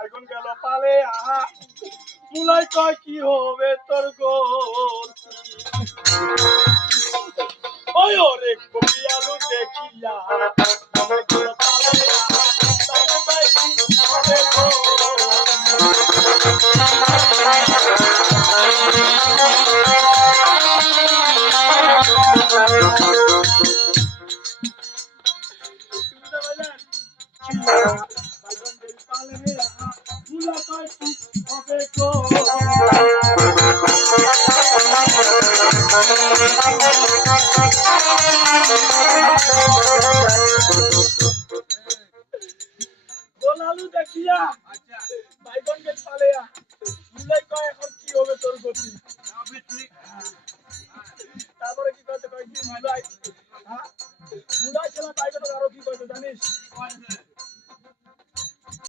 বাইগন গেল পালে আহা মুলাই কয় কি হবে তোর গো ওই ওরে কপি আলু দেখিয়া বাইগন গেল পালে আহা তারে ভাই কি হবে গো বাইগন গেল পালে আহা মুলাই কয় কি হবে গো গোল আলু দেখিয়া বাইগন গেল পালেয়া মুলাই কয় এখন কি হবে তোর গতি তারপরে কি করতে কয় কি মুলাই মুলাই ছেলে বাইগন আরো কি করতে জানিস